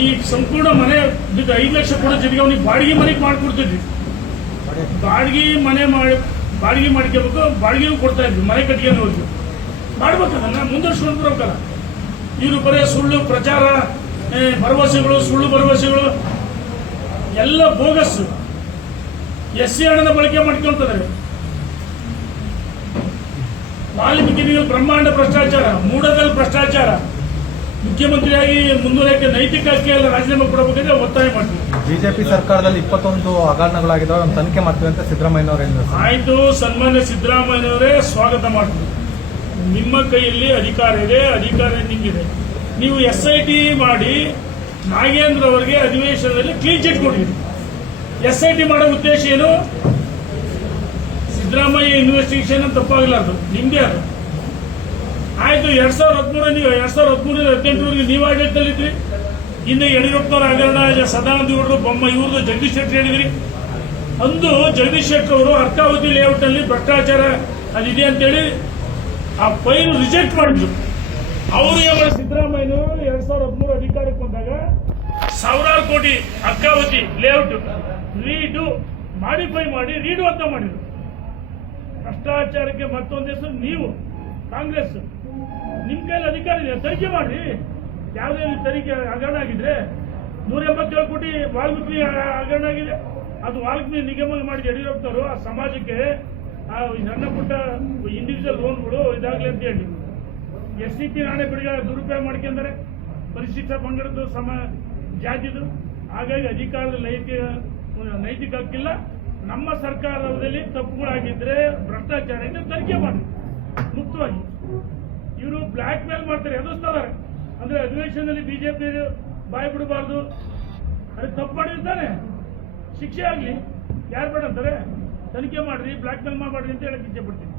ಈ ಸಂಪೂರ್ಣ ಮನೆ 5 ಲಕ್ಷ ಕೊಡೋ ಜೊತೆಗೆ ಅವನಿಗೆ ಬಾಡಿಗೆ ಮನೆಗೆ ಮಾಡಿಕೊಡ್ತಿದ್ವಿ. ಬಾಡಿಗೆ ಮಾಡ್ಕೋಬೇಕು, ಬಾಡಿಗೆನೂ ಕೊಡ್ತಾ ಇದ್ವಿ, ಮನೆ ಕಟ್ಟಿಗೆ ಹೋಗಿ ಮಾಡ್ಬೇಕದನ್ನ ಮುಂದುವರ್ಸ್ಕೊಂಡು ಬರೋಕಲ್ಲ. ಇವರು ಬರೀ ಸುಳ್ಳು ಪ್ರಚಾರ, ಭರವಸೆಗಳು, ಸುಳ್ಳು ಭರವಸೆಗಳು ಎಲ್ಲ ಬೋಗಸ್. SC ಹಣದ ಬಳಕೆ ಮಾಡ್ಕೊಳ್ತಿದ್ದಾರೆ. ವಾಲ್ಮೀಕಿಗಳು ಬ್ರಹ್ಮಾಂಡ ಭ್ರಷ್ಟಾಚಾರ, ಮೂಡದಲ್ಲಿ ಭ್ರಷ್ಟಾಚಾರ. ಮುಖ್ಯಮಂತ್ರಿಯಾಗಿ ಮುಂದುವರಿಯಕ್ಕೆ ನೈತಿಕ ಹಕ್ಕಿಯಲ್ಲ, ರಾಜೀನಾಮೆ ಕೊಡಬೇಕಂದ್ರೆ ಒತ್ತಾಯ ಮಾಡ್ತೀವಿ. ಬಿಜೆಪಿ ಸರ್ಕಾರದಲ್ಲಿ 21 ಹಗರಣಗಳಾಗಿದ್ದಾವೆ, ಒಂದು ತನಿಖೆ ಮಾಡ್ತೀವಿ ಅಂತ ಸಿದ್ದರಾಮಯ್ಯನವರು. ಆಯ್ತು, ಸನ್ಮಾನ್ಯ ಸಿದ್ದರಾಮಯ್ಯನವರೇ ಸ್ವಾಗತ ಮಾಡ್ತೀವಿ. ನಿಮ್ಮ ಕೈಯಲ್ಲಿ ಅಧಿಕಾರ ಇದೆ, ಅಧಿಕಾರ ನಿಮಗಿದೆ. ನೀವು SIT ಮಾಡಿ ನಾಗೇಂದ್ರ ಅವರಿಗೆ ಅಧಿವೇಶನದಲ್ಲಿ ಕ್ಲೀನ್ ಚಿಟ್ ಕೊಟ್ಟಿರಿ. SIT ಮಾಡೋ ಉದ್ದೇಶ ಏನು? ಸಿದ್ದರಾಮಯ್ಯ ಇನ್ವೆಸ್ಟಿಗೇಷನ್ ತಪ್ಪಾಗಲಾರ್ದು, ನಿಮ್ದೇ ಅದು. ಆಯ್ತು, 2013 ನೀವು 2013-18 ನೀವು ಆಡಳಿತದಲ್ಲಿದ್ರಿ. ಇನ್ನು ಯಡಿಯೂರಪ್ಪನವರ ಹಗರಣ, ಸದಾನಂದ ಗೌಡರು, ಬೊಮ್ಮ ಇವ್ರದ್ದು, ಜಗದೀಶ್ ಶೆಟ್ಟರ್ ಹೇಳಿದ್ರಿ. ಅಂದು ಜಗದೀಶ್ ಶೆಟ್ಟರ್ ಅವರು ಅರ್ಕಾವತಿ ಲೇಔಟ್ ನಲ್ಲಿ ಭ್ರಷ್ಟಾಚಾರ ಅದಿದೆ ಅಂತೇಳಿ ಆ ಫೈಲ್ ರಿಜೆಕ್ಟ್ ಮಾಡಿದ್ರು. ಅವರು ಯಾವ ಸಿದ್ದರಾಮಯ್ಯನವರು 2013 ಅಧಿಕಾರಕ್ಕೆ ಬಂದಾಗ ಸಾವಿರಾರು ಕೋಟಿ ಅರ್ಕಾವತಿ ಲೇಔಟ್ ಮಾಡಿಫೈ ಮಾಡಿ ರೀಡು ಅಂತ ಮಾಡಿದ್ರು. ಭ್ರಷ್ಟಾಚಾರಕ್ಕೆ ಮತ್ತೊಂದು ಹೆಸರು ನೀವು ಕಾಂಗ್ರೆಸ್. ನಿಮ್ ಕೈಯಲ್ಲಿ ಅಧಿಕಾರ ಇದೆ, ತನಿಖೆ ಮಾಡ್ರಿ. ಯಾವುದೇ ತನಿಖೆ ಹಗರಣ ಆಗಿದ್ರೆ 187 ಕೋಟಿ ವಾಲ್ಮೀಕಿ ಹಗರಣ ಆಗಿದೆ. ಅದು ವಾಲ್ಮೀಕಿ ನಿಗಮ ಮಾಡಿದ ಯಡಿಯೂರಪ್ಪನವರು ಆ ಸಮಾಜಕ್ಕೆ ಸಣ್ಣ ಪುಟ್ಟ ಇಂಡಿವಿಜುವಲ್ ಲೋನ್ಗಳು ಇದಾಗಲಿ ಅಂತ ಹೇಳಿ SCP ನಾಣ್ಯಗಳಿಗೆ ದುರುಪಯೋಗ ಮಾಡ್ಕೊಂಡಾರೆ. ಪರಿಶಿಷ್ಟ ಪಂಗಡದ್ದು ಜಾತಿದು. ಹಾಗಾಗಿ ಅಧಿಕಾರದ ನೈತಿಕ ಹಕ್ಕಿಲ್ಲ. ನಮ್ಮ ಸರ್ಕಾರದಲ್ಲಿ ತಪ್ಪುಗಳಾಗಿದ್ರೆ, ಭ್ರಷ್ಟಾಚಾರ ಇದ್ರೆ ತನಿಖೆ ಮಾಡಿ ಮುಕ್ತವಾಗಿ. ಇವರು ಬ್ಲಾಕ್ ಮೇಲ್ ಮಾಡ್ತಾರೆ, ಎದುರಿಸ್ತಾರೆ. ಅಂದ್ರೆ ಅಧಿವೇಶನದಲ್ಲಿ ಬಿಜೆಪಿ ಬಾಯಿ ಬಿಡಬಾರ್ದು, ಅದು ತಪ್ಪು ಮಾಡಿರ್ತಾನೆ, ಶಿಕ್ಷೆ ಆಗ್ಲಿ. ಯಾರು ಬೇಡ ಅಂತಾರೆ? ತನಿಖೆ ಮಾಡ್ರಿ, ಬ್ಲಾಕ್ ಮೇಲ್ ಮಾಡಬೇಡ್ರಿ ಅಂತ ಹೇಳಕ್ ಇಚ್ಛೆ ಪಡ್ತೀನಿ.